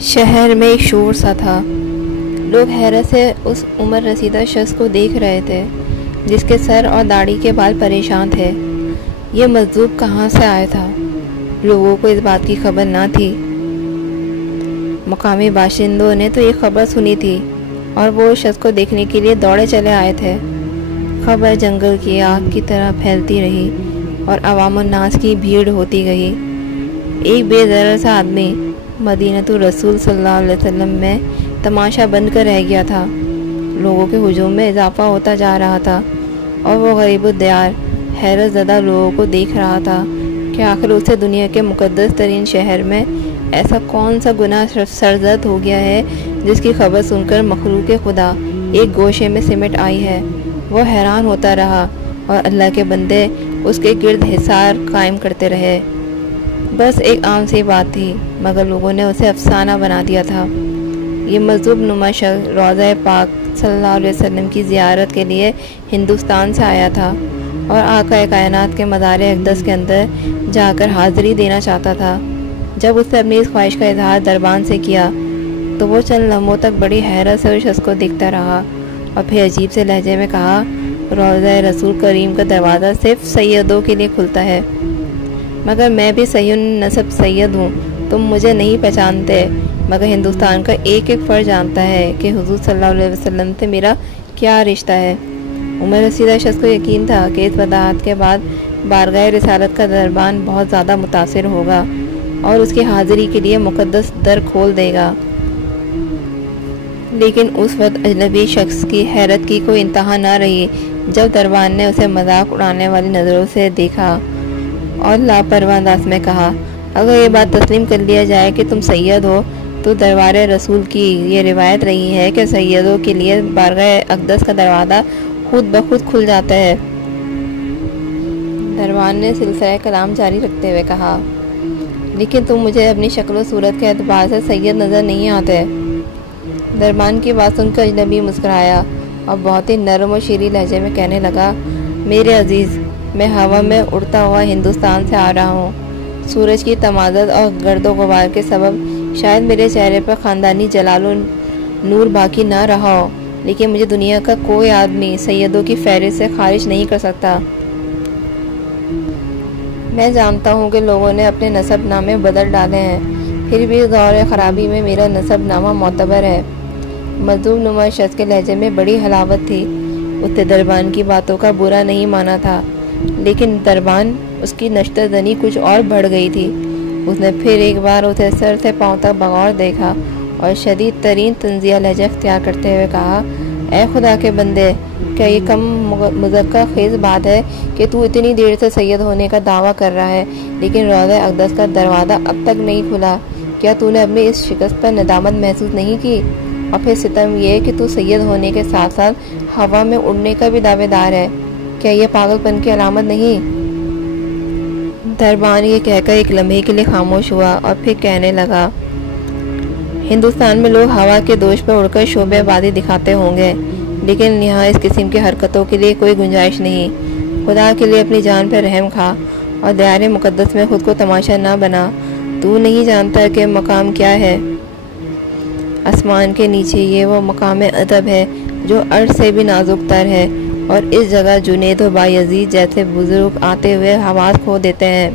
شہر میں ایک شور سا تھا۔ لوگ حیرت سے اس عمر رسیدہ شخص کو دیکھ رہے تھے جس کے سر اور داڑھی کے بال پریشان تھے۔ یہ مجذوب کہاں سے آیا تھا؟ لوگوں کو اس بات کی خبر نہ تھی۔ مقامی باشندوں نے تو یہ خبر سنی تھی اور وہ اس شخص کو دیکھنے کے لیے دوڑے چلے آئے تھے۔ خبر جنگل کی آگ کی طرح پھیلتی رہی اور عوام الناس کی بھیڑ ہوتی گئی۔ ایک بے ضرر سا آدمی مدینۃ الرسول صلی اللہ علیہ وسلم میں تماشا بن کر رہ گیا تھا۔ لوگوں کے ہجوم میں اضافہ ہوتا جا رہا تھا اور وہ غریب الدیار حیرت زدہ لوگوں کو دیکھ رہا تھا کہ آخر اسے دنیا کے مقدس ترین شہر میں ایسا کون سا گناہ سرزد ہو گیا ہے جس کی خبر سن کر مخلوق خدا ایک گوشے میں سمٹ آئی ہے۔ وہ حیران ہوتا رہا اور اللہ کے بندے اس کے گرد حصار قائم کرتے رہے۔ بس ایک عام سی بات تھی مگر لوگوں نے اسے افسانہ بنا دیا تھا۔ یہ مجذوب نما شخص روضہ پاک صلی اللہ علیہ وسلم کی زیارت کے لیے ہندوستان سے آیا تھا اور آقا کائنات کے مزار اقدس کے اندر جا کر حاضری دینا چاہتا تھا۔ جب اس نے اپنی اس خواہش کا اظہار دربان سے کیا تو وہ چند لمحوں تک بڑی حیرت سے اس شخص کو دیکھتا رہا اور پھر عجیب سے لہجے میں کہا، روضہ رسول کریم کا دروازہ صرف سیدوں کے لیے کھلتا ہے، مگر میں بھی صحیح نسب سید ہوں۔ تم مجھے نہیں پہچانتے مگر ہندوستان کا ایک ایک فرد جانتا ہے کہ حضور صلی اللہ علیہ وسلم سے میرا کیا رشتہ ہے۔ عمر رسیدہ شخص کو یقین تھا کہ اس وضاحت کے بعد بارگاہ رسالت کا دربان بہت زیادہ متاثر ہوگا اور اس کی حاضری کے لیے مقدس در کھول دے گا۔ لیکن اس وقت اجنبی شخص کی حیرت کی کوئی انتہا نہ رہی جب دربان نے اسے مذاق اڑانے والی نظروں سے دیکھا اور لاپرواہ انداز میں کہا، اگر یہ بات تسلیم کر لیا جائے کہ تم سید ہو تو دربار رسول کی یہ روایت رہی ہے کہ سیدوں کے لیے بارگاہ اقدس کا دروازہ خود بخود کھل جاتا ہے۔ دربان نے سلسلہ کلام جاری رکھتے ہوئے کہا، لیکن تم مجھے اپنی شکل و صورت کے اعتبار سے سید نظر نہیں آتے۔ دربان کی بات سن کر اجنبی مسکرایا اور بہت ہی نرم و شیریں لہجے میں کہنے لگا، میرے عزیز، میں ہوا میں اڑتا ہوا ہندوستان سے آ رہا ہوں۔ سورج کی تمازت اور گرد و غبار کے سبب شاید میرے چہرے پر خاندانی جلال و نور باقی نہ رہا ہو، لیکن مجھے دنیا کا کوئی آدمی سیدوں کی فہرست سے خارج نہیں کر سکتا۔ میں جانتا ہوں کہ لوگوں نے اپنے نسب نامے بدل ڈالے ہیں، پھر بھی اس دور خرابی میں میرا نسب نامہ معتبر ہے۔ مجذوب نما شخص کے لہجے میں بڑی حلاوت تھی۔ اس نے دربان کی باتوں کا برا نہیں مانا تھا، لیکن دربان اس کی نشتہ زنی کچھ اور بڑھ گئی تھی۔ اس نے پھر ایک بار اسے سر سے پاؤں تک بغور دیکھا اور شدید ترین طنزیہ لہجہ اختیار کرتے ہوئے کہا، اے خدا کے بندے، کیا یہ کم مذکر خیز بات ہے کہ تو اتنی دیر سے سید ہونے کا دعویٰ کر رہا ہے لیکن روضہ اقدس کا دروازہ اب تک نہیں کھلا؟ کیا تو نے اپنی اس شکست پر ندامت محسوس نہیں کی؟ اور پھر ستم یہ کہ تو سید ہونے کے ساتھ ساتھ ہوا میں اڑنے کا بھی دعوے دار ہے، کیا یہ پاگل پن کی علامت نہیں؟ دربان یہ کہہ کر ایک لمحے کے لیے خاموش ہوا اور پھر کہنے لگا، ہندوستان میں لوگ ہوا کے دوش پر اڑ کر شعبہ بازی دکھاتے ہوں گے، لیکن یہاں اس قسم کی حرکتوں کے لیے کوئی گنجائش نہیں۔ خدا کے لیے اپنی جان پر رحم کھا اور دیار مقدس میں خود کو تماشا نہ بنا۔ تو نہیں جانتا کہ مقام کیا ہے؟ آسمان کے نیچے یہ وہ مقام ادب ہے جو عرش سے بھی نازک تر ہے، اور اس جگہ جنید و بایزید جیسے بزرگ آتے ہوئے حواس کھو دیتے ہیں۔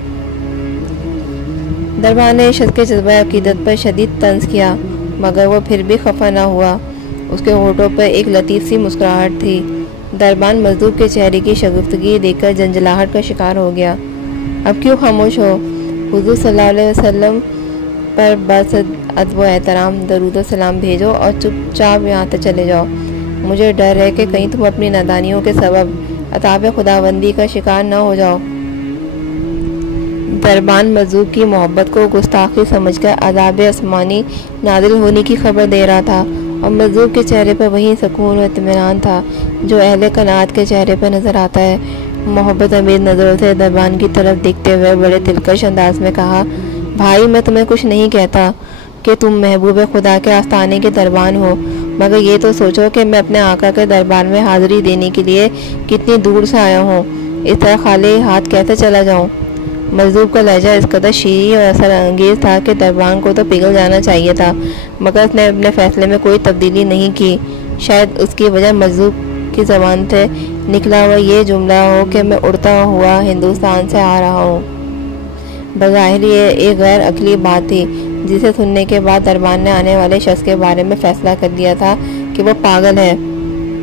دربان نے شخص کے جذبہ عقیدت پر شدید طنز کیا مگر وہ پھر بھی خفا نہ ہوا۔ اس کے ہونٹوں پر ایک لطیف سی مسکراہٹ تھی۔ دربان مجذوب کے چہرے کی شگفتگی دیکھ کر جنجلاہٹ کا شکار ہو گیا۔ اب کیوں خاموش ہو؟ حضور صلی اللہ علیہ وسلم پر بس ادب و احترام درود و سلام بھیجو اور چپ چاپ یہاں سے چلے جاؤ۔ مجھے ڈر ہے کہ کہیں تم اپنی نادانیوں کے سبب عذاب خداوندی کا شکار نہ ہو جاؤ۔ دربان مجذوب کی محبت کو گستاخی سمجھ کر عذاب آسمانی نازل ہونے کی خبر دے رہا تھا، اور مجذوب کے چہرے پر وہی سکون و اطمینان تھا جو اہل قناعت کے چہرے پر نظر آتا ہے۔ محبت امیز نظروں سے دربان کی طرف دیکھتے ہوئے بڑے دلکش انداز میں کہا، بھائی، میں تمہیں کچھ نہیں کہتا کہ تم محبوب خدا کے آستانے کے دربان ہو، مگر یہ تو سوچو کہ میں اپنے آقا کے دربار میں حاضری دینے کے لیے کتنی دور سے آیا ہوں۔ اس طرح خالی ہاتھ کیسے چلا جاؤں؟ مجذوب کا لہجہ اس قدر شیریں اور اثر انگیز تھا کہ دربان کو تو پگھل جانا چاہیے تھا، مگر اس نے اپنے فیصلے میں کوئی تبدیلی نہیں کی۔ شاید اس کی وجہ مجذوب کی زبان سے نکلا ہوا یہ جملہ ہو کہ میں اڑتا ہوا ہندوستان سے آ رہا ہوں۔ بظاہر یہ ایک غیر عقلی بات تھی، جسے سننے کے بعد دربان نے آنے والے شخص کے بارے میں فیصلہ کر لیا تھا کہ وہ پاگل ہے،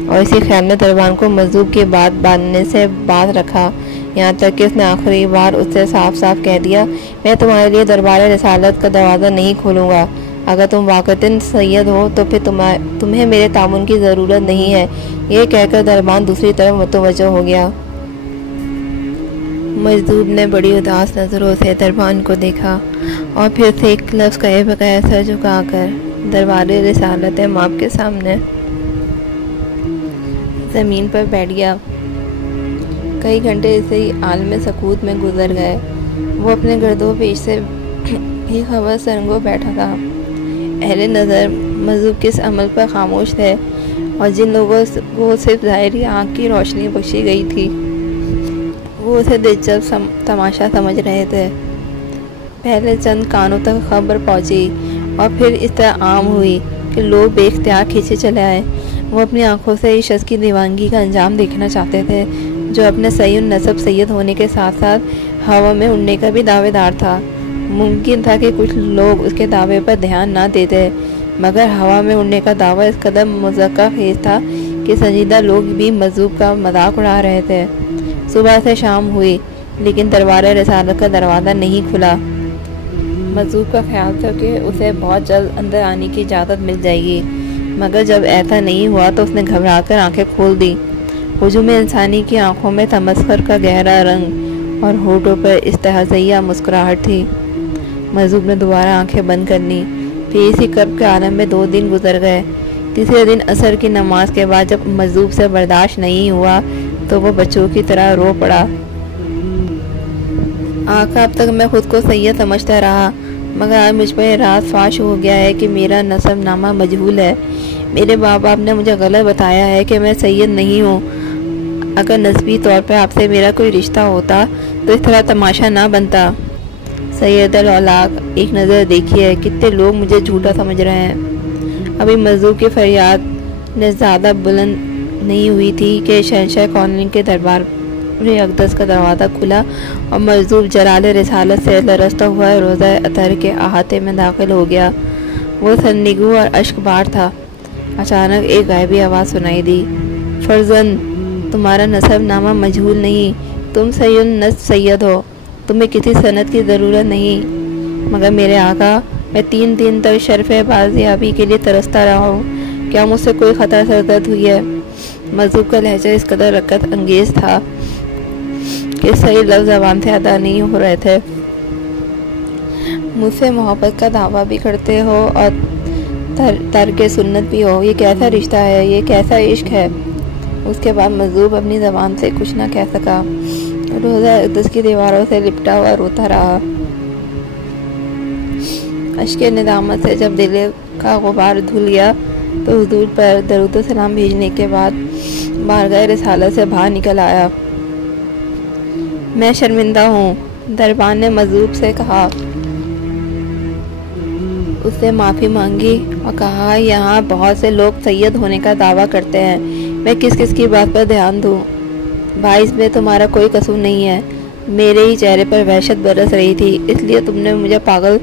اور اسی خیال میں دربان کو مجذوب کی بات باندھنے سے باز رکھا، یہاں تک کہ اس نے آخری بار اس سے صاف صاف کہہ دیا، میں تمہارے لیے دربار رسالت کا دروازہ نہیں کھولوں گا۔ اگر تم واقعتاً سید ہو تو پھر تمہیں میرے تعاون کی ضرورت نہیں ہے۔ یہ کہہ کر دربان دوسری طرف متوجہ ہو گیا۔ مجذوب نے بڑی اداس نظروں سے دربان کو دیکھا اور پھر سے ایک لفظ کہے بغیر سر جھکا کر دربار رسالت ماب کے سامنے زمین پر بیٹھ گیا۔ کئی گھنٹے اسی عالم سکوت میں گزر گئے۔ وہ اپنے گرد و پیش سے بھی خبر سرنگو بیٹھا تھا۔ اہل نظر مجذوب کس عمل پر خاموش تھے، اور جن لوگوں کو صرف ظاہری آنکھ کی روشنی بخشی گئی تھی وہ اسے دلچسپ تماشا سمجھ رہے تھے۔ پہلے چند کانوں تک خبر پہنچی اور پھر اس طرح عام ہوئی کہ لوگ بے اختیار کھینچے چلے آئے۔ وہ اپنی آنکھوں سے اس شخص کی دیوانگی کا انجام دیکھنا چاہتے تھے، جو اپنے صحیح النسب سید ہونے کے ساتھ ساتھ ہوا میں اڑنے کا بھی دعوے دار تھا۔ ممکن تھا کہ کچھ لوگ اس کے دعوے پر دھیان نہ دیتے، مگر ہوا میں اڑنے کا دعویٰ اس قدر مذاق خیز تھا کہ سنجیدہ لوگ بھی مجذوب کا مذاق اڑا رہے تھے۔ صبح سے شام ہوئی لیکن دربار رسالت کا دروازہ نہیں کھلا۔ مجذوب کا خیال تھا کہ اسے بہت جلد اندر آنے کی اجازت مل جائے گی، مگر جب ایسا نہیں ہوا تو اس نے گھبرا کر آنکھیں کھول دی۔ ہجوم انسانی کی آنکھوں میں تمسخر کا گہرا رنگ اور ہونٹوں پر استہزائیہ مسکراہٹ تھی۔ مجذوب نے دوبارہ آنکھیں بند کر لیں۔ پھر اسی کرب کے عالم میں 2 دن گزر گئے۔ تیسرے دن عصر کی نماز کے بعد جب مجذوب سے برداشت نہیں ہوا تو وہ بچوں کی طرح رو پڑا۔ آقا، اب تک میں خود کو سید سمجھتا رہا، مگر آج مجھ پر یہ راز فاش ہو گیا ہے کہ میرا نسب نامہ مجہول ہے۔ میرے ماں باپ نے مجھے غلط بتایا ہے کہ میں سید نہیں ہوں۔ اگر نسبی طور پر آپ سے میرا کوئی رشتہ ہوتا تو اس طرح تماشا نہ بنتا۔ سید الاولاق، ایک نظر دیکھیے کتنے لوگ مجھے جھوٹا سمجھ رہے ہیں۔ ابھی مجذوب کی فریاد نے زیادہ بلند نہیں ہوئی تھی کہ شہنشاہ کونین کے دربار اقدس کا دروازہ کھلا اور مجذوب جلال رسالت سے لرزتا ہوا روضہ اطہر کے احاطے میں داخل ہو گیا۔ وہ سرنگو اور اشک بار تھا۔ اچانک ایک غائبی آواز سنائی دی، فرزند، تمہارا نسب نامہ مجہول نہیں، تم سید النسب سید ہو، تمہیں کسی سند کی ضرورت نہیں۔ مگر میرے آقا، میں 3 دن تک شرف بازیابی کے لیے ترستا رہا ہوں، کیا مجھ سے کوئی خطا سرزد ہوئی ہے؟ مجذوب کا لہجہ اس قدر رقت انگیز تھا کہ صحیح لفظ زبان سے ادا نہیں ہو رہے تھے۔ مجھ سے محبت کا دعویٰ بھی کرتے ہو اور ترک سنت بھی ہو، یہ کیسا رشتہ ہے، یہ کیسا عشق ہے؟ اس کے بعد مجذوب اپنی زبان سے کچھ نہ کہہ سکا۔ روضہ اقدس کی دیواروں سے لپٹا ہوا روتا رہا۔ اشک ندامت سے جب دل کا غبار دھل گیا تو حضور پر درود و سلام بھیجنے کے بعد بارگاہ رسالت سے باہر نکل آیا۔ میں شرمندہ ہوں، دربان نے مجذوب سے کہا۔ اس سے معافی مانگی اور کہا، یہاں بہت سے لوگ سید ہونے کا دعویٰ کرتے ہیں، میں کس کس کی بات پر دھیان دوں؟ بھائی، اس میں تمہارا کوئی قصور نہیں ہے، میرے ہی چہرے پر وحشت برس رہی تھی، اس لیے تم نے مجھے پاگل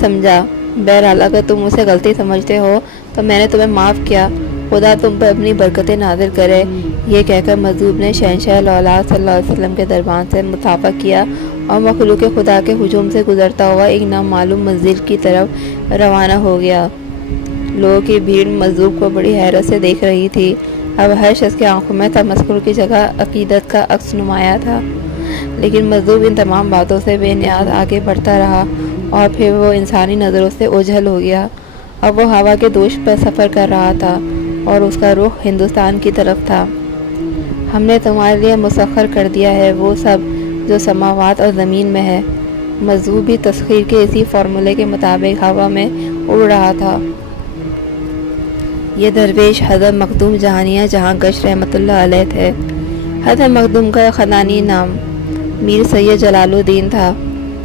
سمجھا۔ بہرحال اگر تم اسے غلطی سمجھتے ہو تو میں نے تمہیں معاف کیا، خدا تم پر اپنی برکتیں نازل کرے۔ یہ کہہ کر مجذوب نے شہنشاہ الاولاق صلی اللہ علیہ وسلم کے دربان سے مصافحہ کیا اور مخلوق خدا کے ہجوم سے گزرتا ہوا ایک نامعلوم منزل کی طرف روانہ ہو گیا۔ لوگوں کی بھیڑ مجذوب کو بڑی حیرت سے دیکھ رہی تھی۔ اب ہر شخص کی آنکھوں میں تمسخر کی جگہ عقیدت کا عکس نمایاں تھا، لیکن مجذوب ان تمام باتوں سے بے نیاز آگے بڑھتا رہا اور پھر وہ انسانی نظروں سے اوجھل ہو گیا۔ اب وہ ہوا کے دوش پر سفر کر رہا تھا اور اس کا رخ ہندوستان کی طرف تھا۔ ہم نے تمہارے لیے مسخر کر دیا ہے وہ سب جو سماوات اور زمین میں ہے۔ مجذوب بھی تسخیر کے اسی فارمولے کے مطابق ہوا میں اڑ رہا تھا۔ یہ درویش حضرت مخدوم جہانیہ جہاں گشت رحمۃ اللہ علیہ تھے۔ حضرت مخدوم کا خاندانی نام میر سید جلال الدین تھا۔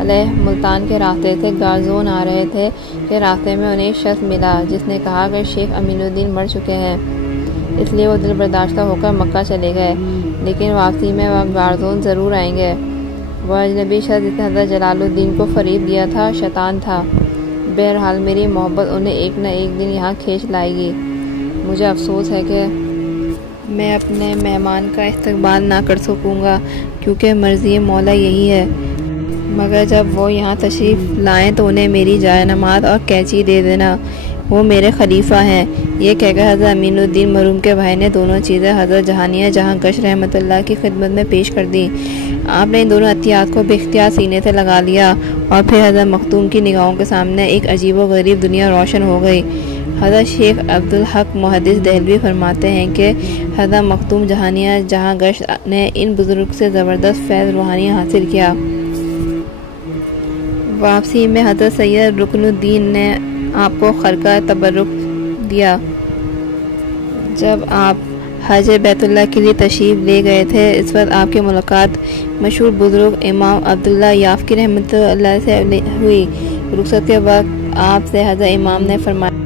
علیہ ملتان کے راستے سے گارزون آ رہے تھے کہ راستے میں انہیں ایک شخص ملا جس نے کہا کہ شیخ امین الدین مر چکے ہیں، اس لیے وہ دل برداشتہ ہو کر مکہ چلے گئے، لیکن واپسی میں وہ گارزون ضرور آئیں گے۔ وہ اجنبی شخص جس نے حضرت جلال الدین کو فریب دیا تھا شیطان تھا۔ بہرحال میری محبت انہیں ایک نہ ایک دن یہاں کھینچ لائے گی۔ مجھے افسوس ہے کہ میں اپنے مہمان کا استقبال نہ کر سکوں گا کیونکہ مرضی مولا یہی ہے، مگر جب وہ یہاں تشریف لائیں تو انہیں میری جائے نماز اور قینچی دے دینا، وہ میرے خلیفہ ہیں۔ یہ کہہ کر حضرت امین الدین مرحوم کے بھائی نے دونوں چیزیں حضرت جہانیہ جہاں گشت رحمۃ اللہ کی خدمت میں پیش کر دیں۔ آپ نے ان دونوں عطیات کو بے اختیار سینے سے لگا لیا اور پھر حضرت مختوم کی نگاہوں کے سامنے ایک عجیب و غریب دنیا روشن ہو گئی۔ حضرت شیخ عبدالحق محدث دہلوی فرماتے ہیں کہ حضرت مختوم جہانیہ جہاں گشت نے ان بزرگ سے زبردست فیض روحانی حاصل کیا۔ واپسی میں حضرت سید رکن الدین نے آپ کو خرقہ تبرک دیا۔ جب آپ حج بیت اللہ کے لیے تشریف لے گئے تھے، اس وقت آپ کی ملاقات مشہور بزرگ امام عبداللہ یافقی رحمۃ اللہ سے ہوئی۔ رخصت کے وقت آپ سے حضرت امام نے فرمایا،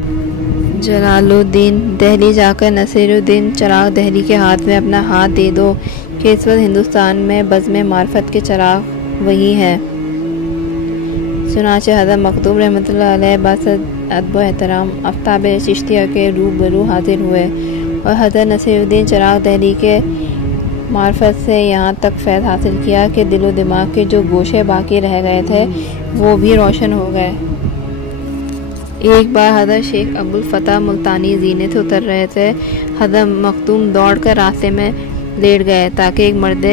جلال الدین دہلی جا کر نصیر الدین چراغ دہلی کے ہاتھ میں اپنا ہاتھ دے دو کہ اس وقت ہندوستان میں بزم معرفت کے چراغ وہی ہیں۔ چنانچہ حضرت مختوم رحمۃ اللہ علیہ باسط ادب و احترام آفتاب چشتیہ کے روبرو حاضر ہوئے اور حضرت نصیر الدین چراغ دہلی کے معرفت سے یہاں تک فیض حاصل کیا کہ دل و دماغ کے جو گوشے باقی رہ گئے تھے وہ بھی روشن ہو گئے۔ ایک بار حضرت شیخ ابوالفتح ملتانی زینے سے اتر رہے تھے، حضرت مختوم دوڑ کر راستے میں لیٹ گئے تاکہ ایک مرد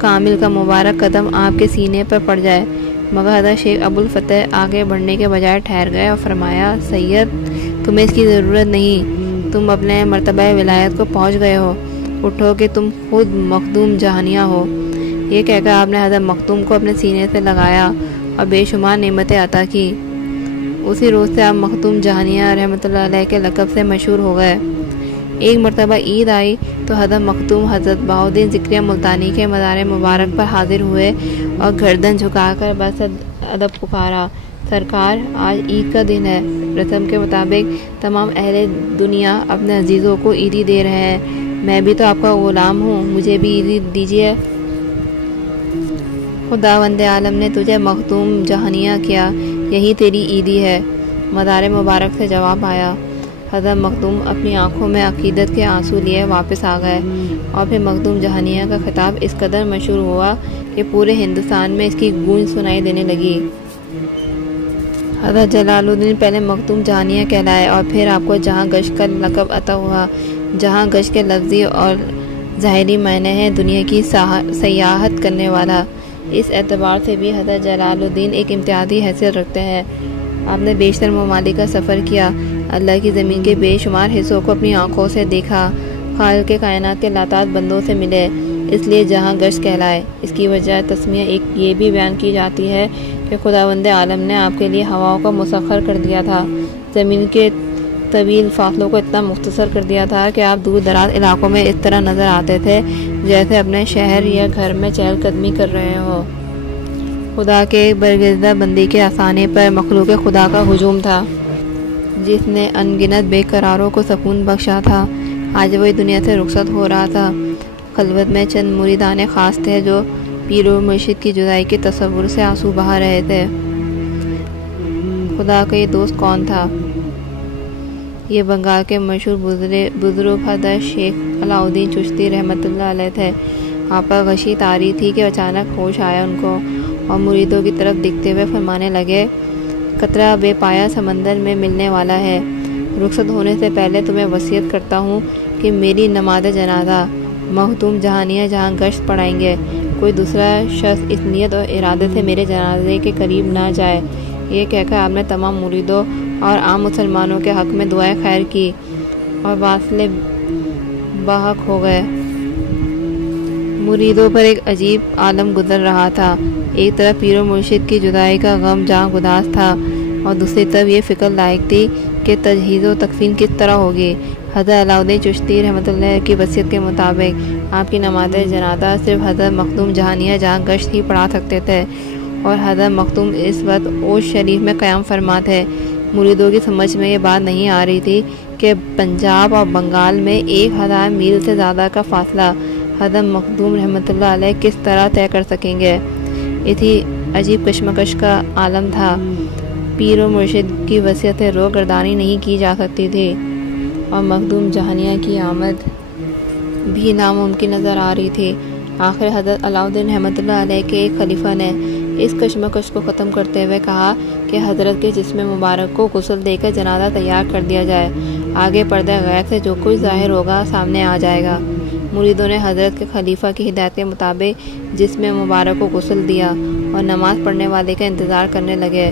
کامل کا مبارک قدم آپ کے سینے پر پڑ جائے، مگر حضرت شیخ ابوالفتح آگے بڑھنے کے بجائے ٹھہر گئے اور فرمایا، سید تمہیں اس کی ضرورت نہیں، تم اپنے مرتبہ ولایت کو پہنچ گئے ہو، اٹھو کہ تم خود مخدوم جہانیہ ہو۔ یہ کہہ کر آپ نے حضرت مختوم کو اپنے سینے سے لگایا اور بے شمار نعمتیں عطا کی۔ اسی روز سے آپ مختوم جہانیہ رحمۃ اللہ علیہ کے لقب سے مشہور ہو گئے۔ ایک مرتبہ عید آئی تو حضرت مختوم حضرت بہاؤالدین ذکریہ ملتانی کے مزار مبارک پر حاضر ہوئے اور گردن جھکا کر بس ادب پکارا، سرکار آج عید کا دن ہے، رسم کے مطابق تمام اہل دنیا اپنے عزیزوں کو عیدی دے رہے ہیں، میں بھی تو آپ کا غلام ہوں، مجھے بھی عیدی دیجیے۔ خداوند عالم نے تجھے مختوم جہانیہ کیا، یہی تیری عیدی ہے۔ مزار مبارک سے جواب آیا۔ حضرت مختوم اپنی آنکھوں میں عقیدت کے آنسو لیے واپس آ گئے اور پھر مختوم جہانیہ کا خطاب اس قدر مشہور ہوا کہ پورے ہندوستان میں اس کی گونج سنائی دینے لگی۔ حضرت جلال الدین پہلے مختوم جہانیہ کہلائے اور پھر آپ کو جہاں گشت کا لقب عطا ہوا۔ جہاں گشت کے لفظی اور ظاہری معنی ہیں دنیا کی سیاحت کرنے والا۔ اس اعتبار سے بھی حضرت جلال الدین ایک امتیازی حیثیت رکھتے ہیں۔ آپ نے بیشتر ممالک کا سفر کیا، اللہ کی زمین کے بے شمار حصوں کو اپنی آنکھوں سے دیکھا، خالق کے کائنات کے لاتعداد بندوں سے ملے، اس لیے جہاں گشت کہلائے۔ اس کی وجہ تسمیہ ایک یہ بھی بیان کی جاتی ہے کہ خداوند عالم نے آپ کے لیے ہواؤں کو مسخر کر دیا تھا، زمین کے طویل فاصلوں کو اتنا مختصر کر دیا تھا کہ آپ دور دراز علاقوں میں اس طرح نظر آتے تھے جیسے اپنے شہر یا گھر میں چہل قدمی کر رہے ہوں۔ خدا کے برگزیدہ بندی کے آسانے پر مخلوق خدا کا ہجوم تھا جس نے ان گنت بے قراروں کو سکون بخشا تھا۔ آج وہی دنیا سے رخصت ہو رہا تھا۔ خلوت میں چند مریدان خاص تھے جو پیر و مرشد کی جدائی کے تصور سے آنسو بہا رہے تھے۔ خدا کا یہ دوست کون تھا؟ یہ بنگال کے مشہور بزرگ حضرت شیخ علاء الدین چشتی رحمۃ اللہ علیہ تھے۔ آپ پر غشی طاری تھی کہ اچانک ہوش آیا ان کو اور مریدوں کی طرف دیکھتے ہوئے فرمانے لگے، قطرہ بے پایا سمندر میں ملنے والا ہے، رخصت ہونے سے پہلے تمہیں وصیت کرتا ہوں کہ میری نماز جنازہ مختوم جہانیہ جہاں گشت پڑھائیں گے، کوئی دوسرا شخص اس نیت اور ارادے سے میرے جنازے کے قریب نہ جائے۔ یہ کہہ کر آپ نے تمام مریدوں اور عام مسلمانوں کے حق میں دعائے خیر کی اور واصلے بحق ہو گئے۔ مریدوں پر ایک عجیب عالم گزر رہا تھا۔ ایک طرف پیر و مرشد کی جدائی کا غم جاں گداز تھا اور دوسری طرف یہ فکر لائق تھی کہ تجہیز و تکفین کس طرح ہوگی۔ حضرت علاء الدین چشتی رحمۃ اللہ کی وصیت کے مطابق آپ کی نماز جنازہ صرف حضرت مختوم جہانیہ جہاں گشت ہی پڑھا سکتے تھے۔ اور حضرت مختوم اس وقت اوش شریف میں قیام فرما تھے۔ مریدوں کی سمجھ میں یہ بات نہیں آ رہی تھی کہ پنجاب اور بنگال میں 1000 میل سے زیادہ کا فاصلہ حضرت مخدوم رحمۃ اللہ علیہ کس طرح طے کر سکیں گے۔ اسی عجیب کشمکش کا عالم تھا۔ پیر و مرشد کی وصیت سے روگردانی نہیں کی جا سکتی تھی اور مخدوم جہانیہ کی آمد بھی ناممکن نظر آ رہی تھی۔ آخر حضرت علاؤالدین رحمۃ اللہ علیہ کے ایک خلیفہ نے اس کشمکش کو ختم کرتے ہوئے کہا کہ حضرت کے جسم مبارک کو غسل دے کر جنازہ تیار کر دیا جائے، آگے پردہ غیب سے جو کچھ ظاہر ہوگا سامنے آ جائے گا۔ مریدوں نے حضرت کے خلیفہ کی ہدایت کے مطابق جسم مبارک کو غسل دیا اور نماز پڑھنے والے کا انتظار کرنے لگے۔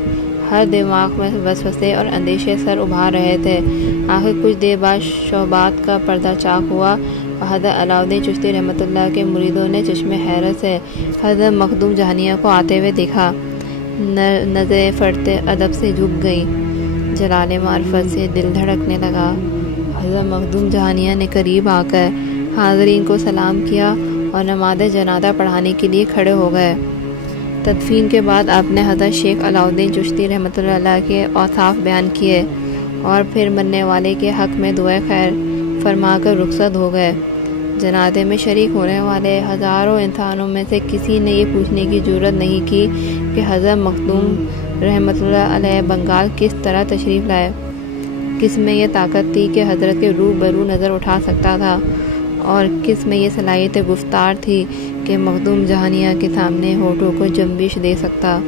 ہر دماغ میں وسوسے اور اندیشے سر ابھار رہے تھے۔ آخر کچھ دیر بعد شعبات کا پردہ چاک ہوا اور حضرت علاؤالدین چشتی رحمۃ اللہ کے مریدوں نے چشم حیرت سے حضرت مخدوم جہانیہ کو آتے ہوئے دیکھا۔ نظریں فرتے ادب سے جھک گئیں، جلال معرفت سے دل دھڑکنے لگا۔ حضرت مخدوم جہانیہ نے قریب آ کر حاضرین کو سلام کیا اور نماز جنازہ پڑھانے کے لیے کھڑے ہو گئے۔ تدفین کے بعد آپ نے حضرت شیخ علاؤالدین چشتی رحمۃ اللہ علیہ کے اوصاف بیان کیے اور پھر مرنے والے کے حق میں دعائے خیر فرما کر رخصت ہو گئے۔ جنازے میں شریک ہونے والے ہزاروں انسانوں میں سے کسی نے یہ پوچھنے کی جرات نہیں کی کہ حضرت مخدوم رحمۃ اللہ علیہ بنگال کس طرح تشریف لائے۔ کس میں یہ طاقت تھی کہ حضرت کے روبرو نظر اٹھا سکتا تھا اور کس میں یہ صلاحیت گفتار تھی کہ مخدوم جہانیہ کے سامنے ہونٹوں کو جنبش دے سکتا۔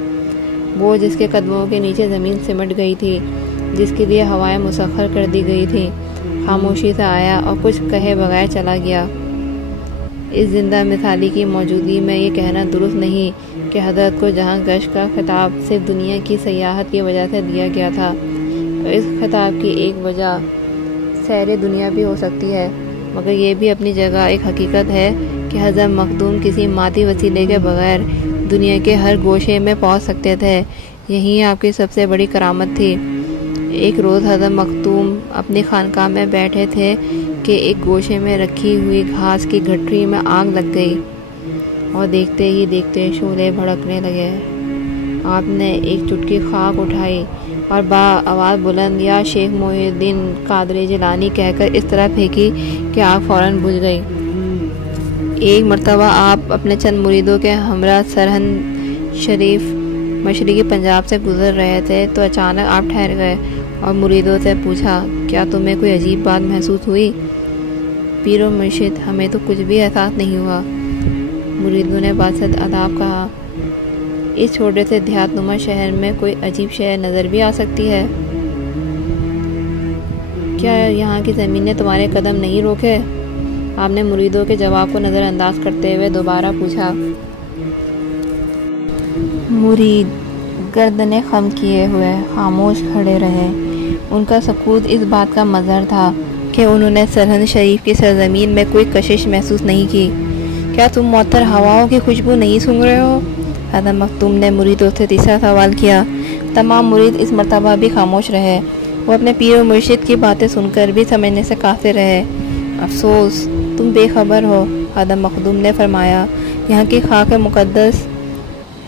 وہ جس کے قدموں کے نیچے زمین سمٹ گئی تھی، جس کے لیے ہوائیں مسخر کر دی گئی تھی، خاموشی سے آیا اور کچھ کہے بغیر چلا گیا۔ اس زندہ مثالی کی موجودگی میں یہ کہنا درست نہیں کہ حضرت کو جہاں گشت کا خطاب صرف دنیا کی سیاحت کی وجہ سے دیا گیا تھا، اور اس خطاب کی ایک وجہ سیر دنیا بھی ہو سکتی ہے، مگر یہ بھی اپنی جگہ ایک حقیقت ہے کہ حضرت مخدوم کسی مادی وسیلے کے بغیر دنیا کے ہر گوشے میں پہنچ سکتے تھے۔ یہی آپ کی سب سے بڑی کرامت تھی۔ ایک روز حضرت مخدوم اپنی خانقاہ میں بیٹھے تھے کہ ایک گوشے میں رکھی ہوئی گھاس کی گٹھری میں آگ لگ گئی اور دیکھتے ہی دیکھتے شعلے بھڑکنے لگے۔ آپ نے ایک چٹکی خاک اٹھائی اور آواز بلند یا شیخ محی الدین قادری جیلانی کہہ کر اس طرح پھینکی کہ آگ فوراً بجھ گئی۔ ایک مرتبہ آپ اپنے چند مریدوں کے ہمراہ سرہند شریف مشرقی پنجاب سے گزر رہے تھے تو اچانک آپ ٹھہر گئے اور مریدوں سے پوچھا، کیا تمہیں کوئی عجیب بات محسوس ہوئی؟ پیر و مرشد، ہمیں تو کچھ بھی احساس نہیں ہوا۔ مریدوں نے باسط اداب کہا، اس چھوٹے سے دیہات نما شہر میں کوئی عجیب شے نظر بھی آ سکتی ہے؟ کیا یہاں کی زمین نے تمہارے قدم نہیں روکے؟ آپ نے مریدوں کے جواب کو نظر انداز کرتے ہوئے دوبارہ پوچھا۔ مرید گردنیں خم کیے ہوئے خاموش کھڑے رہے۔ ان کا سکوت اس بات کا مظہر تھا کہ انہوں نے سرہند شریف کی سرزمین میں کوئی کشش محسوس نہیں کی۔ کیا تم معطر ہواؤں کی خوشبو نہیں سونگھ رہے ہو؟ حضرت مختوم نے مریدوں سے تیسرا سوال کیا۔ تمام مرید اس مرتبہ بھی خاموش رہے۔ وہ اپنے پیر و مرشد کی باتیں سن کر بھی سمجھنے سے قاصر رہے۔ افسوس، تم بے خبر ہو، حضرت مخدوم نے فرمایا۔ یہاں کی خاک مقدس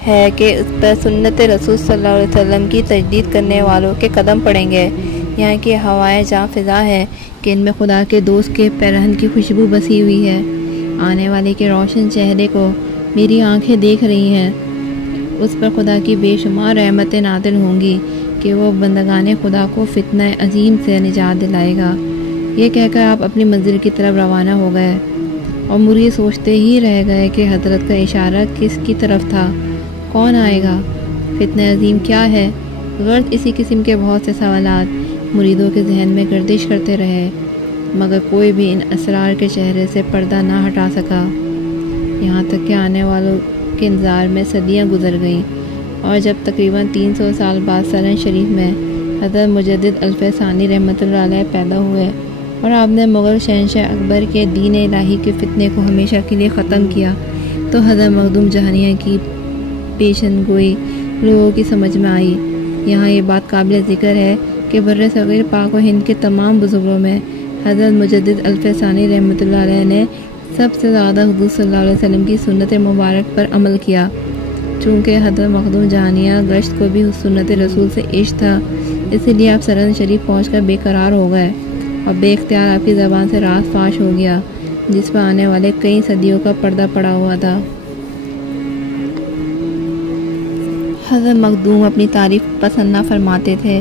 ہے کہ اس پر سنت رسول صلی اللہ علیہ وسلم کی تجدید کرنے والوں کے قدم پڑیں گے۔ یہاں کی ہوائیں جاں فضا ہے کہ ان میں خدا کے دوست کے پیرہن کی خوشبو بسی ہوئی ہے۔ آنے والے کے روشن چہرے کو میری آنکھیں دیکھ رہی ہیں۔ اس پر خدا کی بے شمار رحمتیں نازل ہوں گی کہ وہ بندگان خدا کو فتنہ عظیم سے نجات دلائے گا۔ یہ کہہ کر آپ اپنی منزل کی طرف روانہ ہو گئے اور مرید سوچتے ہی رہ گئے کہ حضرت کا اشارہ کس کی طرف تھا، کون آئے گا، فتنہ عظیم کیا ہے؟ غرض اسی قسم کے بہت سے سوالات مریدوں کے ذہن میں گردش کرتے رہے، مگر کوئی بھی ان اسرار کے چہرے سے پردہ نہ ہٹا سکا۔ یہاں تک کہ آنے والوں کے انتظار میں صدیاں گزر گئیں اور جب تقریباً 300 سال بعد سرہند شریف میں حضرت مجدد الف ثانی رحمۃ اللہ علیہ پیدا ہوئے اور آپ نے مغل شہنشاہ اکبر کے دین الہی کے فتنے کو ہمیشہ کے لیے ختم کیا، تو حضرت مخدوم جہانیہ کی پیشن گوئی لوگوں کی سمجھ میں آئی۔ یہاں یہ بات قابل ذکر ہے کہ بر صغیر پاک و ہند کے تمام بزرگوں میں حضرت مجدد الف ثانی رحمۃ اللہ علیہ نے سب سے زیادہ حضور صلی اللہ علیہ وسلم کی سنت مبارک پر عمل کیا۔ چونکہ حضرت مخدوم جہانیہ گشت کو بھی سنت رسول سے عشق تھا، اسی لیے آپ سرحد شریف پہنچ کر بے قرار ہو گئے اور بے اختیار آپ کی زبان سے راز فاش ہو گیا جس پر آنے والے کئی صدیوں کا پردہ پڑا ہوا تھا۔ حضرت مخدوم اپنی تعریف پسند نہ فرماتے تھے۔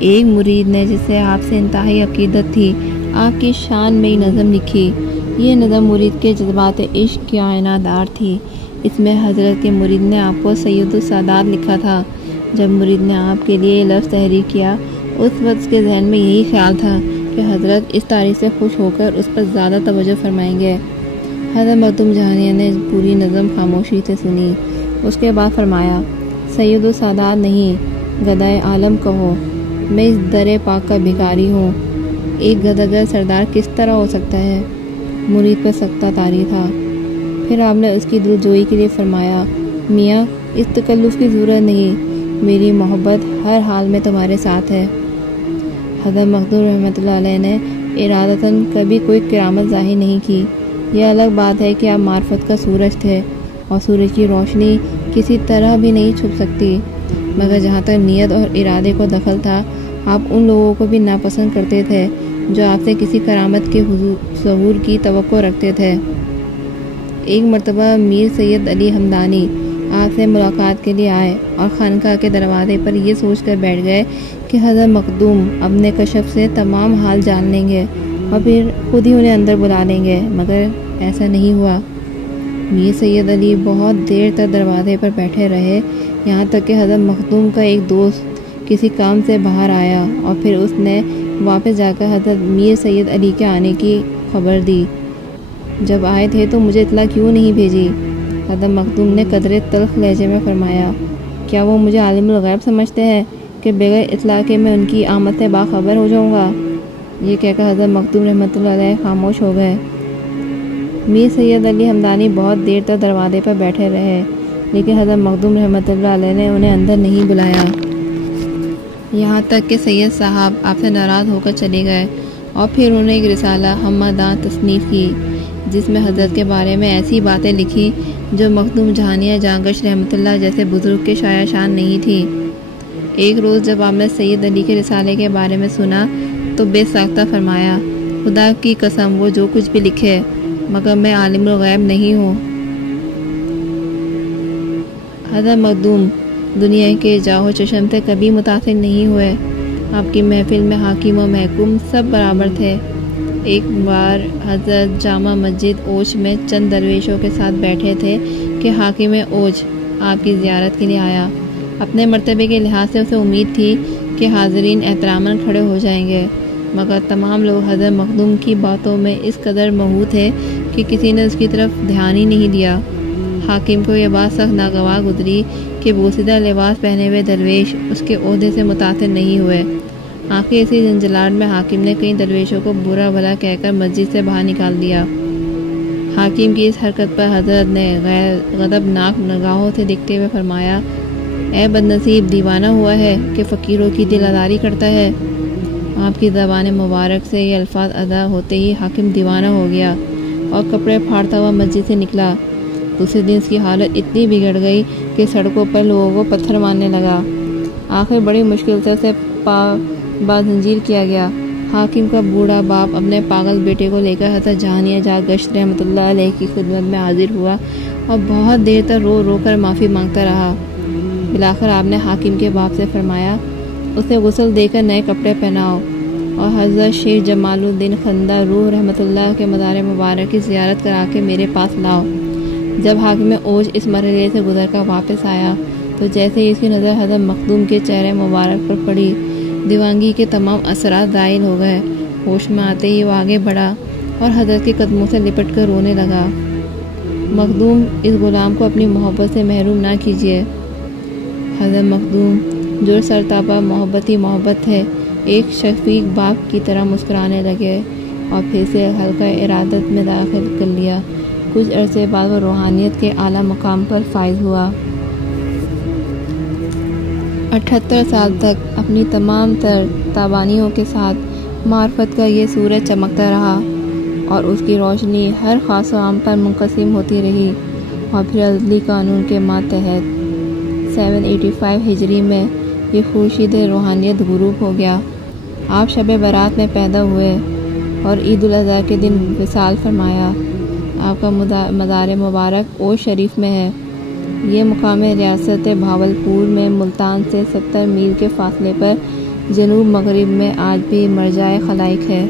ایک مرید نے جس سے آپ سے انتہائی عقیدت تھی آپ کی شان میں نظم لکھی۔ یہ نظم مرید کے جذبات عشق کی آئینہ دار تھی۔ اس میں حضرت کے مرید نے آپ کو سید السادات لکھا تھا۔ جب مرید نے آپ کے لیے یہ لفظ تحریر کیا اس وقت اس کے ذہن میں یہی خیال تھا کہ حضرت اس تعریف سے خوش ہو کر اس پر زیادہ توجہ فرمائیں گے۔ حضرت مخدوم جہانیہ نے پوری نظم خاموشی سے سنی۔ اس کے بعد فرمایا، سید السادات نہیں، گدائے عالم کہو، میں اس در پاک کا بھکاری ہوں۔ ایک گداگر سردار کس طرح ہو سکتا ہے؟ مرید پر سکتہ طاری تھا۔ پھر آپ نے اس کی دلجوئی کے لیے فرمایا، میاں اس تکلف کی ضرورت نہیں، میری محبت ہر حال میں تمہارے ساتھ ہے۔ حضرت مخدوم رحمۃ اللہ علیہ نے ارادتاً کبھی کوئی کرامت ظاہر نہیں کی۔ یہ الگ بات ہے کہ آپ معرفت کا سورج تھے اور سورج کی روشنی کسی طرح بھی نہیں چھپ سکتی، مگر جہاں تک نیت اور ارادے کو دخل تھا آپ ان لوگوں کو بھی ناپسند کرتے تھے جو آپ سے کسی کرامت کے ظہور کی توقع رکھتے تھے۔ ایک مرتبہ میر سید علی ہمدانی آپ سے ملاقات کے لیے آئے اور خانقاہ کے دروازے پر یہ سوچ کر بیٹھ گئے کہ حضرت مخدوم اپنے کشف سے تمام حال جان لیں گے اور پھر خود ہی انہیں اندر بلا لیں گے، مگر ایسا نہیں ہوا۔ میر سید علی بہت دیر تک دروازے پر بیٹھے رہے، یہاں تک کہ حضرت مخدوم کا ایک دوست کسی کام سے باہر آیا اور پھر اس نے واپس جا کر حضرت میر سید علی کے آنے کی خبر دی۔ جب آئے تھے تو مجھے اطلاع کیوں نہیں بھیجی؟ حضرت مخدوم نے قدرے تلخ لہجے میں فرمایا، کیا وہ مجھے عالم الغیب سمجھتے ہیں کہ بغیر اطلاع کے میں ان کی آمد سے باخبر ہو جاؤں گا؟ یہ کہہ کر حضرت مخدوم رحمۃ اللہ علیہ خاموش ہو گئے۔ میر سید علی ہمدانی بہت دیر تک دروازے پر بیٹھے رہے، لیکن حضرت مخدوم رحمۃ اللہ علیہ نے انہیں اندر نہیں بلایا، یہاں تک کہ سید صاحب آپ سے ناراض ہو کر چلے گئے اور پھر انہوں نے ایک رسالہ ہمداں تصنیف کی جس میں حضرت کے بارے میں ایسی باتیں لکھی جو مخدوم جہانیہ جہانگشت رحمۃ اللہ جیسے بزرگ کے شایع شان نہیں تھی۔ ایک روز جب آپ نے سید علی کے رسالے کے بارے میں سنا تو بے ساختہ فرمایا، خدا کی قسم وہ جو کچھ بھی لکھے، مگر میں عالم الغیب نہیں ہوں۔ حضرت مخدوم دنیا کے جاہو چشم سے کبھی متاثر نہیں ہوئے۔ آپ کی محفل میں حاکم و محکوم سب برابر تھے۔ ایک بار حضرت جامع مسجد اوج میں چند درویشوں کے ساتھ بیٹھے تھے کہ حاکم اوج آپ کی زیارت کے لیے آیا۔ اپنے مرتبے کے لحاظ سے اسے امید تھی کہ حاضرین احتراماً کھڑے ہو جائیں گے، مگر تمام لوگ حضرت مخدوم کی باتوں میں اس قدر مہو تھے کہ کسی نے اس کی طرف دھیان ہی نہیں دیا۔ حاکم کو یہ بات سخت ناگوار گزری کہ بوسیدہ لباس پہنے ہوئے درویش اس کے عہدے سے متاثر نہیں ہوئے۔ آخر اسی جھنجھلاہٹ میں حاکم نے کئی درویشوں کو برا بھلا کہہ کر مسجد سے باہر نکال دیا۔ حاکم کی اس حرکت پر حضرت نے غیر غضبناک نگاہوں سے دیکھتے ہوئے فرمایا، اے بدنصیب، دیوانہ ہوا ہے کہ فقیروں کی دل آزاری کرتا ہے۔ آپ کی زبان مبارک سے یہ الفاظ ادا ہوتے ہی حاکم دیوانہ ہو گیا اور کپڑے پھاڑتا ہوا مسجد سے نکلا۔ دوسرے دن اس کی حالت اتنی بگڑ گئی کہ سڑکوں پر لوگوں کو پتھر مارنے لگا۔ آخر بڑی مشکل سے اسے بازنجیر کیا گیا۔ حاکم کا بوڑھا باپ اپنے پاگل بیٹے کو لے کر حضرت جہانیہ جہانگشت رحمۃ اللہ علیہ کی خدمت میں حاضر ہوا اور بہت دیر تک رو رو کر معافی مانگتا رہا۔ بالآخر آپ نے حاکم کے باپ سے فرمایا، اسے غسل دے کر نئے کپڑے پہناؤ اور حضرت شیخ جمال الدین خندہ روح رحمۃ اللہ کے مزار مبارک کی زیارت کرا کے میرے پاس لاؤ۔ جب حاکم اوج اس مرحلے سے گزر کر واپس آیا تو جیسے ہی اس کی نظر حضرت مخدوم کے چہرے مبارک پر پڑی، دیوانگی کے تمام اثرات زائل ہو گئے۔ ہوش میں آتے ہی وہ آگے بڑھا اور حضرت کے قدموں سے لپٹ کر رونے لگا۔ مخدوم، اس غلام کو اپنی محبت سے محروم نہ کیجیے۔ حضرت مخدوم جو سرتاپا محبت ہی محبت ہے، ایک شفیق باپ کی طرح مسکرانے لگے اور پھر سے حلقہ ارادت میں داخل کر لیا۔ کچھ عرصے بعد وہ روحانیت کے اعلیٰ مقام پر فائز ہوا۔ 78 سال تک اپنی تمام تر تابانیوں کے ساتھ معرفت کا یہ سورج چمکتا رہا اور اس کی روشنی ہر خاص و عام پر منقسم ہوتی رہی اور پھر عدلی قانون کے ماتحت 785 ہجری میں یہ خورشید روحانیت غروب ہو گیا۔ آپ شب برات میں پیدا ہوئے اور عید الاضحیٰ کے دن وصال فرمایا۔ آپ کا مزار مبارک اوش شریف میں ہے۔ یہ مقام ریاست بھاولپور میں ملتان سے 70 میل کے فاصلے پر جنوب مغرب میں آج بھی مرجع خلائق ہے۔